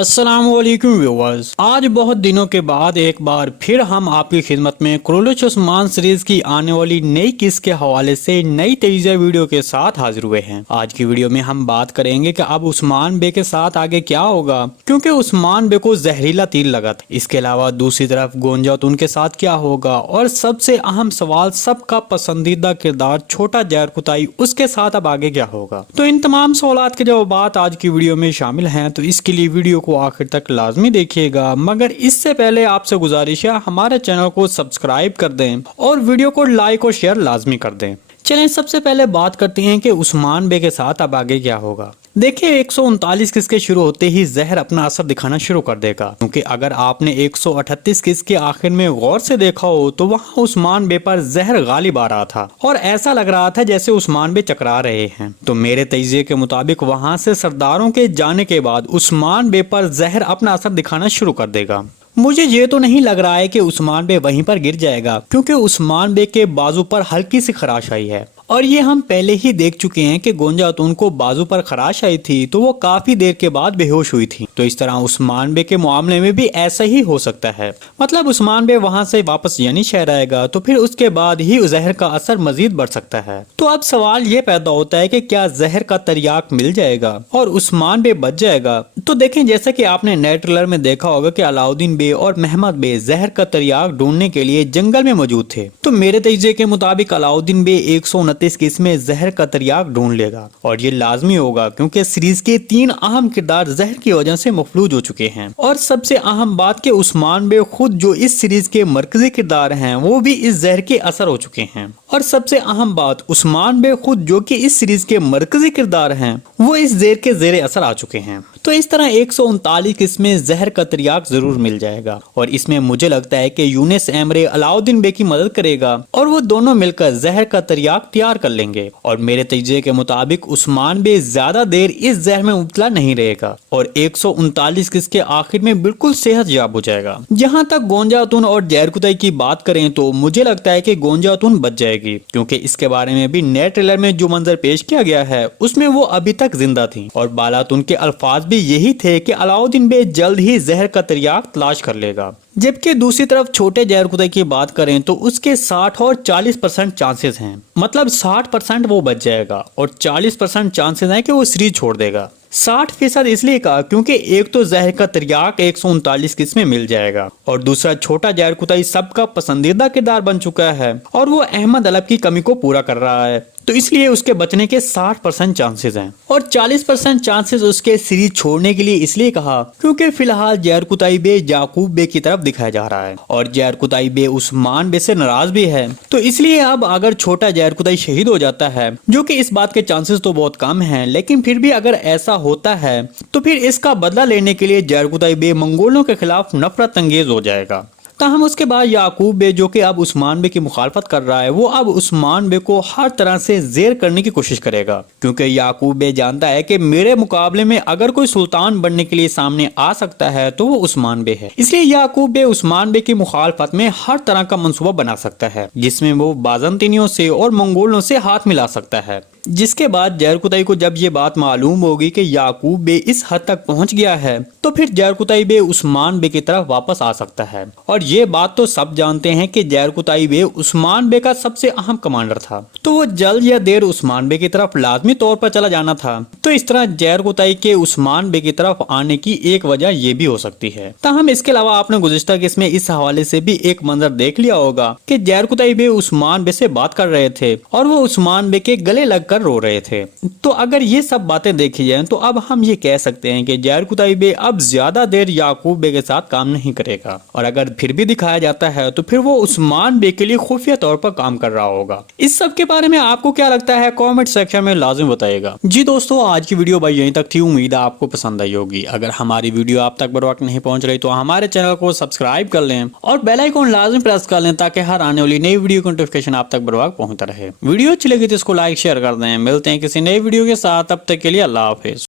अस्सलाम वालेकुम व्यूअर्स। आज बहुत दिनों के बाद एक बार फिर हम आपकी खिदमत में कुरैश उस्मान सीरीज की आने वाली नई किस्त के हवाले से नई तेज़िया वीडियो के साथ हाजिर हुए हैं। आज की वीडियो में हम बात करेंगे कि अब उस्मान बे के साथ आगे क्या होगा, क्योंकि उस्मान बे को जहरीला तीर लगा था। इसके अलावा दूसरी तरफ गोंजातुन के साथ क्या होगा, और सबसे अहम सवाल सबका पसंदीदा किरदार छोटा जहर कुताई, उसके साथ अब आगे क्या होगा। तो इन तमाम सवालात के जवाब आज की वीडियो में शामिल हैं, तो इसके लिए वीडियो को आखिर तक लाजमी देखिएगा। मगर इससे पहले आपसे गुजारिश है हमारे चैनल को सब्सक्राइब कर दें और वीडियो को लाइक और शेयर लाजमी कर दें। चलें सबसे पहले बात करते हैं कि उस्मान बे के साथ अब आगे क्या होगा। देखिए 139 किस्त के शुरू होते ही जहर अपना असर दिखाना शुरू कर देगा, क्योंकि अगर आपने 138 किस्त के आखिर में गौर से देखा हो तो वहाँ उस्मान बे पर जहर गालिब आ रहा था और ऐसा लग रहा था जैसे उस्मान बे चकरा रहे हैं। तो मेरे तजिए के मुताबिक वहाँ से सरदारों के जाने के बाद उस्मान बे पर जहर अपना असर दिखाना शुरू कर देगा। मुझे ये तो नहीं लग रहा है कि उस्मान बे वहीं पर गिर जाएगा, क्योंकि उस्मान बे के बाजू पर हल्की सी खराश आई है और ये हम पहले ही देख चुके हैं कि गोंजातुन को बाजू पर खराश आई थी तो वो काफी देर के बाद बेहोश हुई थी। तो इस तरह उस्मान बे के मामले में भी ऐसा ही हो सकता है। मतलब उस्मान बे वहां से वापस यानी शहर आएगा तो फिर उसके बाद ही जहर का असर मजीद बढ़ सकता है। तो अब सवाल ये पैदा होता है कि क्या जहर का तरियाक मिल जाएगा और उस्मान बे बच जाएगा। तो देखें, जैसा कि आपने नए ट्रेलर में देखा होगा कि अलाउद्दीन बे और महमद बे जहर का तरियाक ढूंढने के लिए जंगल में मौजूद थे। तो मेरे तजिए के मुताबिक अलाउद्दीन बे 129 किस्त में जहर का तरियाक ढूंढ लेगा और ये लाजमी होगा, क्योंकि सीरीज के 3 अहम किरदार जहर की वजह से मफलूज हो चुके हैं। और सबसे अहम बात कि उस्मान बे खुद जो इस सीरीज के मरकजी किरदार हैं वो भी इस जहर के असर हो चुके हैं। और सबसे अहम बात, उस्मान बे खुद जो कि इस सीरीज के मरकजी किरदार हैं वो इस जहर के जेरे असर आ चुके हैं। तो इस तरह 139 किस्त में जहर का तरियाक जरूर मिल जाएगा और इसमें मुझे लगता है कि यूनिस एमरे अलाउद्दीन बे की मदद करेगा और वो दोनों मिलकर जहर का तरियाक तैयार कर लेंगे। और मेरे तजिए के मुताबिक उस्मान बे ज्यादा देर इस जहर में मुबतला नहीं रहेगा और 139 किस्त के आखिर में बिल्कुल सेहतयाब हो जाएगा। जहाँ तक गोंजातुन और जहर कुताई की बात करें तो मुझे लगता है कि गोंजातुन बच जाएगी, क्योंकि इसके बारे में भी नए ट्रेलर में जो मंजर पेश किया गया है उसमें वो अभी तक जिंदा थी और बालातुन के अल्फाज भी यही थे कि अलाउद्दीन बे जल्द ही जहर का तरियाक तलाश कर लेगा। जबकि दूसरी तरफ छोटे जहर कुताई की बात करें तो उसके 60 और 40% चांसेस हैं। मतलब 60% वो बच जाएगा और 40% चांसेस हैं कि वो सीरीज छोड़ देगा। 60% इसलिए कहा क्योंकि एक तो जहर का तरियाक 139 किस्त में मिल जाएगा और दूसरा छोटा जहर कुताई सबका पसंदीदा किरदार बन चुका है और वो अहमद अलब की कमी को पूरा कर रहा है, तो इसलिए उसके बचने के 60% चांसेस हैं। और 40% चांसेस उसके सीरीज छोड़ने के लिए इसलिए कहा क्योंकि फिलहाल जहर कुताई बे याकूब बे की तरफ दिखाया जा रहा है और जहर कुताई बे उस्मान बे से नाराज भी है। तो इसलिए अब अगर छोटा जहर कुताई शहीद हो जाता है, जो कि इस बात के चांसेस तो बहुत कम हैं, लेकिन फिर भी अगर ऐसा होता है तो फिर इसका बदला लेने के लिए जहर कुताई बे मंगोलों के खिलाफ नफरत अंगेज हो जाएगा। ताहम उसके बाद याकूब बे जो कि अब उस्मान बे की मुखालफत कर रहा है, वो अब उस्मान बे को हर तरह से जेर करने की कोशिश करेगा, क्योंकि याकूब बे जानता है कि मेरे मुकाबले में अगर कोई सुल्तान बनने के लिए सामने आ सकता है तो वो उस्मान बे है। इसलिए याकूब बे उस्मान बे की मुखालफत में हर तरह का मंसूबा बना सकता है, जिसमें वो बाजंतीनियों से और मंगोलों से हाथ मिला सकता है। जिसके बाद जहर कुताई को जब ये बात मालूम होगी कि याकूब बे इस हद तक पहुंच गया है, तो फिर जहर कुताई बे उस्मान बे की तरफ वापस आ सकता है। और ये बात तो सब जानते हैं कि जहर कुताई बे उस्मान बे का सबसे अहम कमांडर था, तो वो जल्द या देर उस्मान बे की तरफ लाजमी तौर पर चला जाना था। तो इस तरह जहर कुताई के उस्मान बे की तरफ आने की एक वजह ये भी हो सकती है। ताहम इसके अलावा आपने गुज़िश्ता किस्त में इस हवाले से भी एक मंजर देख लिया होगा कि जहर कुताई बे उस्मान बे से बात कर रहे थे और वो उस्मान बे के गले लग कर रो रहे थे। तो अगर ये सब बातें देखी जाएं तो अब हम ये कह सकते हैं कि जहर कुताई बे अब ज्यादा देर याकूब बे के साथ काम नहीं करेगा और अगर फिर भी दिखाया जाता है तो फिर वो उस्मान बे के लिए खुफिया तौर पर काम कर रहा होगा। इस सब के बारे में आपको क्या लगता है कमेंट सेक्शन में लाजिम बताइएगा। जी दोस्तों, आज की वीडियो भाई यहीं तक थी। उम्मीद है आपको पसंद आई होगी। अगर हमारी वीडियो आप तक बर वक्त नहीं पहुंच रही तो हमारे चैनल को सब्सक्राइब कर लें और बेल आइकन लाजिम प्रेस कर लें ताकि हर आने वाली नई वीडियो की नोटिफिकेशन आप तक बर वक्त पहुंचता रहे। वीडियो अच्छी लगी तो इसको लाइक शेयर कर दें। मिलते हैं किसी नई वीडियो के साथ, तब तक के लिए अल्लाह हाफिज।